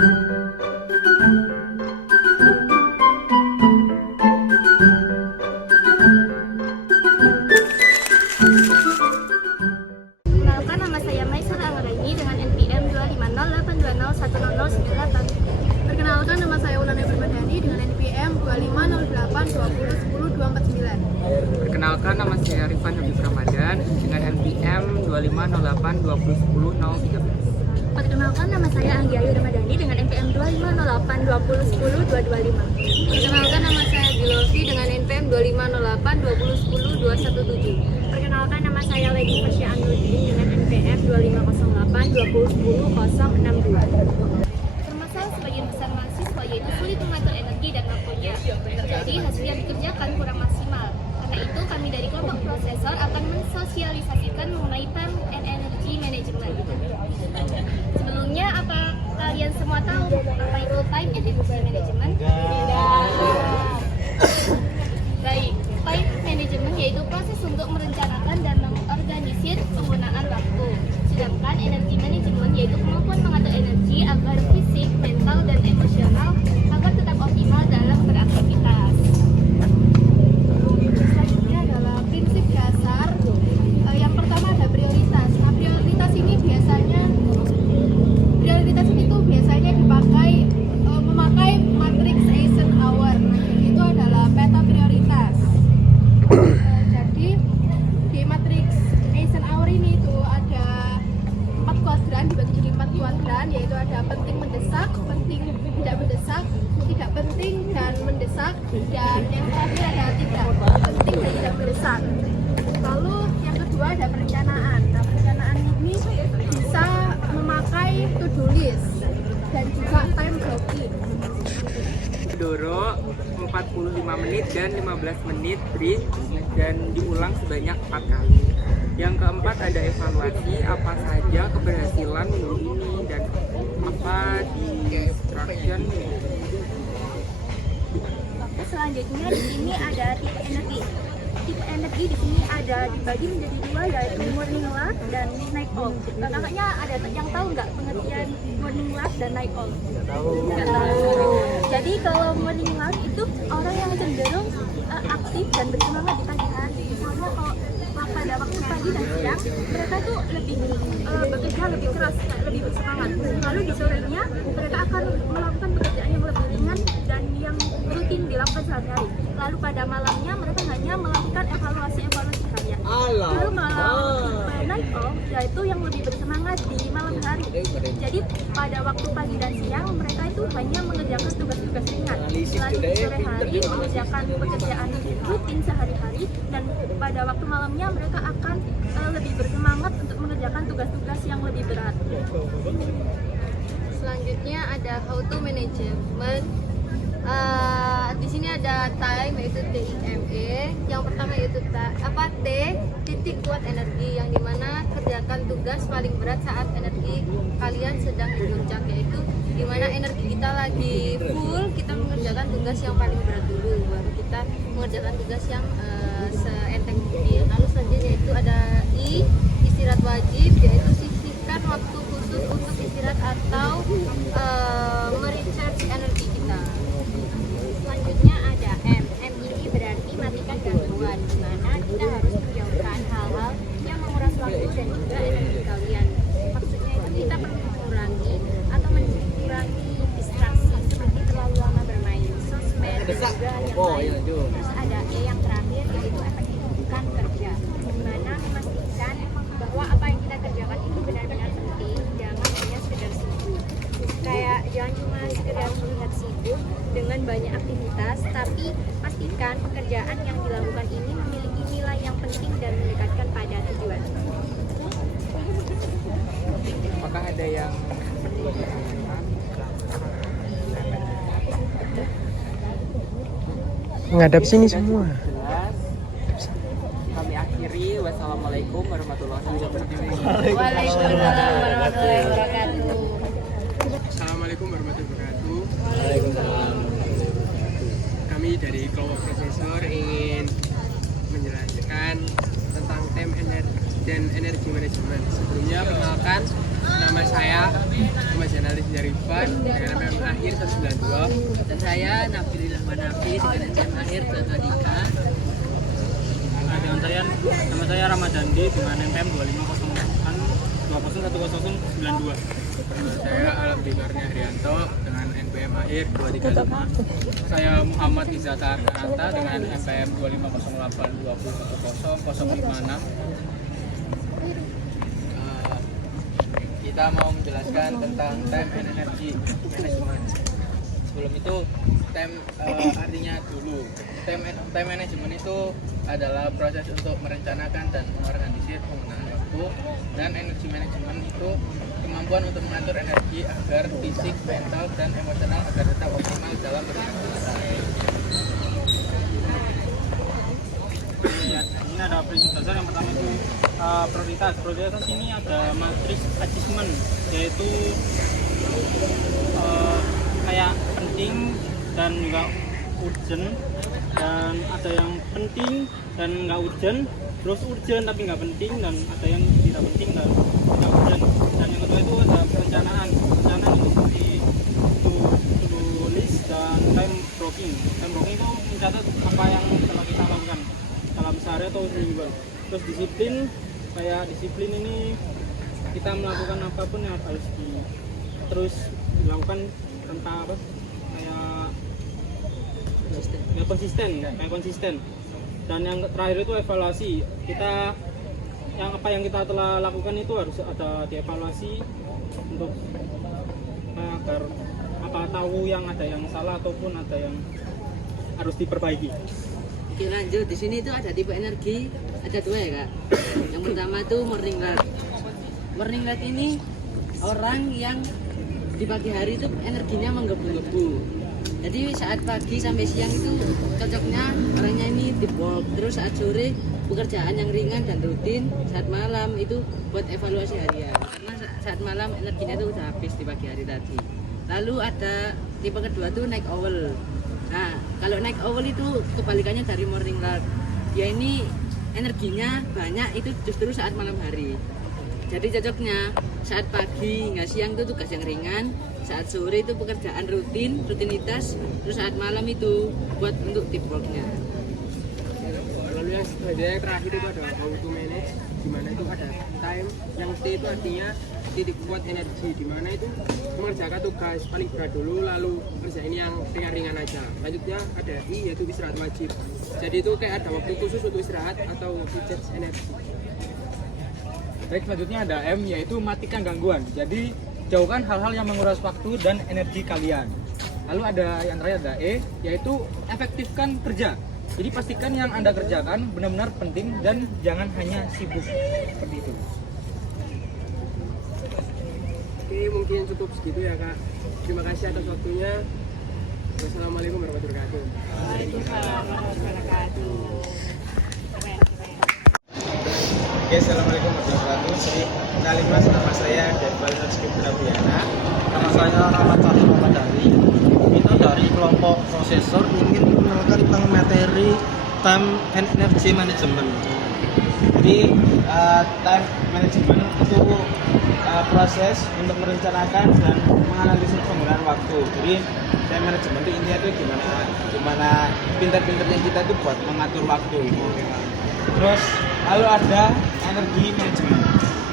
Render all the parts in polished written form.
Kenalkan, nama saya Maisara Anggraini dengan NPM 25082010098. Perkenalkan, nama saya Ulana Permadani dengan NPM 250820100249. Perkenalkan, nama saya Rifan Habib Ramadan dengan NPM 2508201003. Perkenalkan, nama saya Anggi Ayu Ramadhani dengan NPM 250820100225. Perkenalkan, nama saya Gilofi dengan NPM 250820100217. Perkenalkan, nama saya Lady Fasya Anudin dengan NPM 2508201062. Permasalahan sebagian besar mahasiswa yaitu sulit mengatur energi dan waktunya. Jadi hasil yang dikerjakan kurang maksimal. Karena itu kami dari kelompok prosesor akan mensosialisasikan mengenai time and energy management. Sebelumnya, apa kalian semua tahu apa itu time and energy management? Baik, time management yaitu proses untuk merencanakan dan mengorganisir penggunaan waktu. Sedangkan energy management yaitu kemampuan mengatur energi agar fisik, mental, dan emosional agar tetap optimal dalam beraktivitas. Selanjutnya adalah prinsip dasar. Yang pertama ada prioritas. Nah, prioritas itu biasanya dipakai memakai matrix Eisenhower. Itu adalah peta prioritas. Jadi di matrix Eisenhower ini itu ada 4 kuadran, dibagi jadi 4 kuadran, yaitu ada penting mendesak, penting tidak mendesak, tidak penting dan mendesak, dan yang terakhir ada tidak penting dan tidak mendesak. Lalu yang kedua ada perencanaan. Nah, perencanaan ini bisa memakai to-do list dan juga time blocking. Doro 45 menit dan 15 menit break dan diulang sebanyak 4 kali. Yang keempat ada evaluasi apa saja keberhasilan minggu ini dan apa distraction. Selanjutnya di sini ada tipe energi. Tipe energi di sini ada dibagi menjadi 2, yaitu morning rush dan night owl. Kakaknya ada yang tahu nggak pengertian morning rush dan night owl? Nggak tahu. Jadi kalau morning rush itu orang yang cenderung aktif dan bersemangat di pagi hari. Misalnya kalau pada waktu pagi dan siang mereka tuh lebih bekerja lebih keras, lebih bersemangat. Lalu di sorenya mereka akan melakukan pekerjaan yang lebih ringan dan yang rutin dilakukan sehari-hari. Lalu pada malamnya mereka hanya melakukan evaluasi harian. Lalu malam night owl yaitu yang lebih bersemangat di malam hari. Jadi pada waktu pagi dan siang mereka itu hanya mengerjakan tugas-tugas ringan. Lalu di sore hari mengerjakan pekerjaan rutin sehari-hari, dan pada waktu malamnya mereka akan lebih bersemangat untuk mengerjakan tugas-tugas yang lebih berat. Selanjutnya ada how to management. Di sini ada time yaitu TIME. Yang pertama yaitu T titik kuat energi, yang dimana kerjakan tugas paling berat saat energi kalian sedang di puncak, yaitu dimana energi kita lagi full, kita mengerjakan tugas yang paling berat dulu, baru kita mengerjakan tugas yang seenteng mungkin. Lalu selanjutnya itu ada istirahat wajib, yaitu sisihkan waktu khusus untuk istirahat atau merecharge energi kita. Selanjutnya ada M. M ini berarti matikan gangguan, di mana kita harus menjauhkan hal-hal yang menguras waktu dan juga energi kalian. Maksudnya itu kita perlu mengurangi distraksi seperti terlalu lama bermain sosmed dan juga yang lain. Terus ada E yang terakhir yaitu efektifkan kerja, di mana memastikan bahwa apa yang kita kerjakan itu benar-benar penting, jangan hanya sekedar sibuk. Kayak jangan cuma sekedar terlihat sibuk dengan banyak aktivitas, tapi pastikan pekerjaan yang dilakukan ini memiliki nilai yang penting dan mendekatkan pada tujuan. Apakah ada yang menghadap sini semua? Jelas. Kami akhiri. Wassalamualaikum warahmatullahi wabarakatuh. Waalaikumsalam warahmatullahi wabarakatuh. Assalamualaikum warahmatullahi wabarakatuh. Kami dari kelompok profesor ingin menjelaskan tentang time dan energi manajemen. Sebelumnya perkenalkan, nama saya Muhammad Janalis Jarivan dengan NPM akhir 192. Dan saya Nabil Manafi dengan NPM akhir 223. Nama saya Ramadandi dengan NPM 2508 Saya Alam Bikarnya Haryanto dengan NPM akhir 235. Saya Muhammad Izzata Karanta dengan NPM 2508 2010056. Kita mau menjelaskan tentang time and energy management. Sebelum itu, artinya dulu. Time management itu adalah proses untuk merencanakan dan mengorganisir penggunaan waktu, dan energi manajemen itu kemampuan untuk mengatur energi agar fisik, mental, dan emosional agar tetap optimal dalam beraktivitas. Ini ada prinsip dasar. Yang pertama itu prioritas ini ada matriks achievement, yaitu kayak penting dan juga urgent, dan ada yang penting dan nggak urgent, terus urgent tapi nggak penting, dan ada yang tidak penting dan nggak urgent. Dan yang kedua itu ada perencanaan itu seperti to-do list dan time blocking. Time blocking itu mencatat apa yang telah kita lakukan dalam sehari atau seminggu. Terus disiplin ini kita melakukan apapun yang harus terus dilakukan tanpa apa, kayak konsisten. Dan yang terakhir itu evaluasi. Apa yang kita telah lakukan itu harus ada dievaluasi untuk agar tahu yang ada yang salah ataupun ada yang harus diperbaiki. Oke, lanjut. Di sini itu ada tipe energi, ada dua ya kak. Yang pertama itu morning light. Morning light ini orang yang di pagi hari itu energinya menggebu-gebu. Jadi saat pagi sampai siang itu cocoknya orangnya ini deep work. Terus saat sore pekerjaan yang ringan dan rutin. Saat malam itu buat evaluasi harian. Karena saat malam energinya itu udah habis di pagi hari tadi. Lalu ada tipe kedua tuh night owl. Nah, kalau night owl itu kebalikannya dari morning light. Dia ini energinya banyak itu justru saat malam hari. Jadi cocoknya saat pagi hingga siang itu tugas yang ringan, saat sore itu pekerjaan rutinitas, terus saat malam itu buat untuk deep work-nya. Lalu yang terakhir itu ada how to manage, di mana itu ada time, yang T itu artinya titik kuat energi, di mana itu mengerjakan tugas paling berat dulu, lalu kerjain yang ringan-ringan aja. Lanjutnya ada I, yaitu istirahat wajib. Jadi itu kayak ada waktu khusus untuk istirahat atau recharge energi. Baik, selanjutnya ada M, yaitu matikan gangguan. Jadi jauhkan hal-hal yang menguras waktu dan energi kalian. Lalu ada yang terakhir ada E, yaitu efektifkan kerja. Jadi pastikan yang Anda kerjakan benar-benar penting dan jangan hanya sibuk. Seperti itu. Oke, mungkin cukup segitu ya kak. Terima kasih atas waktunya. Wassalamualaikum warahmatullahi wabarakatuh. Waalaikumsalam warahmatullahi wabarakatuh. Oke, assalamualaikum warahmatullahi wabarakatuh. Kenalin mas, nama saya Deval Rizky Prabiana. Nama saya Rahmat Cahyo Madari. Kita dari kelompok prosesor ingin mengenalkan tentang materi time and energy management. Jadi time management itu proses untuk merencanakan dan menganalisis penggunaan waktu. Jadi time management itu intinya itu gimana pintar-pintarnya kita itu buat mengatur waktu. Terus lalu ada energi manajemen.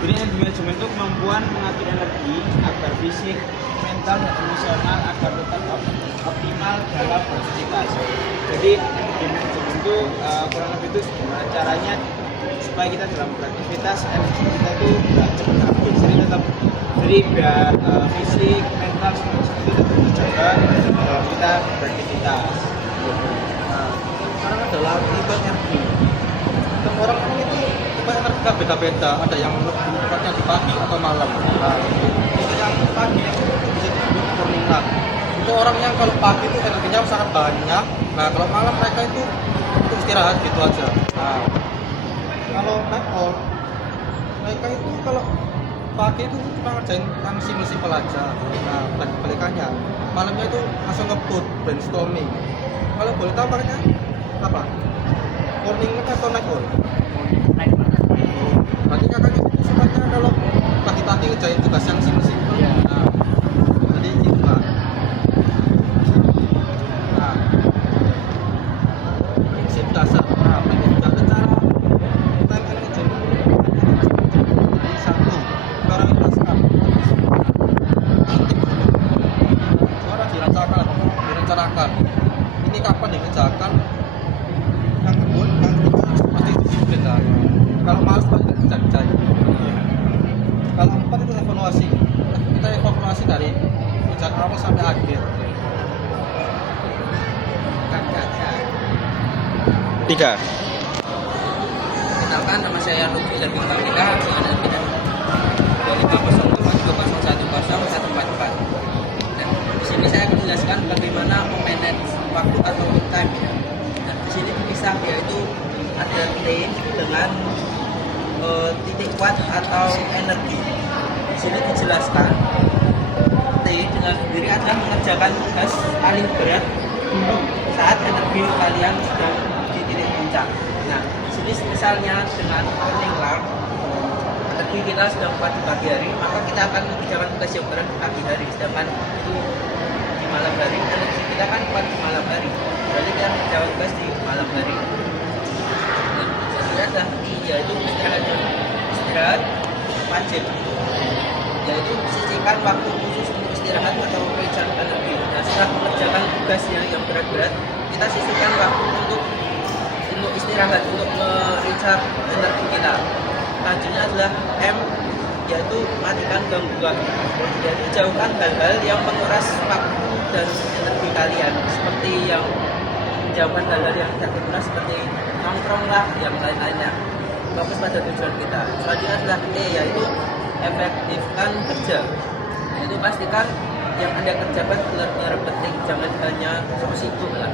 Jadi energi manajemen itu kemampuan mengatur energi agar fisik, mental, dan emosional agar tetap optimal dalam beraktivitas. Jadi energi manajemen itu kurang lebih itu gimana caranya supaya kita dalam beraktivitas energi kita itu nggak cepat habis. Jadi tetap biar fisik, mental, semua itu tetap terjaga dalam kita beraktivitas. Nah, sekarang adalah tipe energi. Setiap orang itu tipe energi beda-beda. Ada yang lebih tepatnya di pagi atau malam. Nah, itu yang pagi itu bisa disebut morning light. Itu orang yang kalau pagi itu energinya sangat banyak. Nah, kalau malam mereka itu untuk istirahat gitu aja. Nah, kalau night owl, mereka itu kalau pagi itu cuma ngerjain yang simpel-simpel aja. Nah, dan kebalikannya, malamnya itu langsung ngebut, brainstorming. Kalau boleh tahu pakainya apa? Morning light atau night owl? Night. Berarti ngerjain tugas yang simpel. Nah, jadi itu Pak. Nah, prinsip dasar prinsip dasar cara time management dari satu prioritaskan cara direncanakan ini kapan dikerjakan, yang kedua pasti disiplin lah. Kalau malas pasti tidak bisa. Kalau empat itu evaluasi, kita evaluasi dari sejak awal sampai akhir. 3. Kenalkan, nama saya Lutfi dan bintang kita dengan NPM 25042010144. Nah, di sini saya akan menjelaskan bagaimana memanage waktu atau time ya. Nah, di sini dipisah yaitu ada T dengan titik kuat atau energi. Di sini dijelaskan T dengan sendiri adalah mengerjakan tugas paling berat dulu saat energi kalian sedang di titik puncak. Nah, di sini misalnya dengan morning lark, energi kita sedang kuat di pagi hari, maka kita akan mengerjakan tugas yang berat di pagi hari. Sedangkan itu di malam hari, energi kita kan kuat di malam hari, berarti kita mengerjakan tugas di malam hari. Adalah yaitu istirahat wajib, yaitu sisihkan waktu khusus untuk istirahat atau recharge energi. Nah, setelah mengerjakan tugasnya yang berat-berat, kita sisihkan waktu untuk istirahat, untuk recharge energi kita. Selanjutnya adalah M, yaitu matikan gangguan, yaitu jauhkan hal-hal yang menguras waktu dan energi kalian, seperti yang menjauhkan hal-hal yang tidak berguna seperti nongkrong lah, yang lain-lainnya. Fokus pada tujuan kita. Selanjutnya adalah E, yaitu efektifkan kerja, yaitu pastikan yang Anda kerjakan benar-benar penting, jangan hanya so sibuk lah.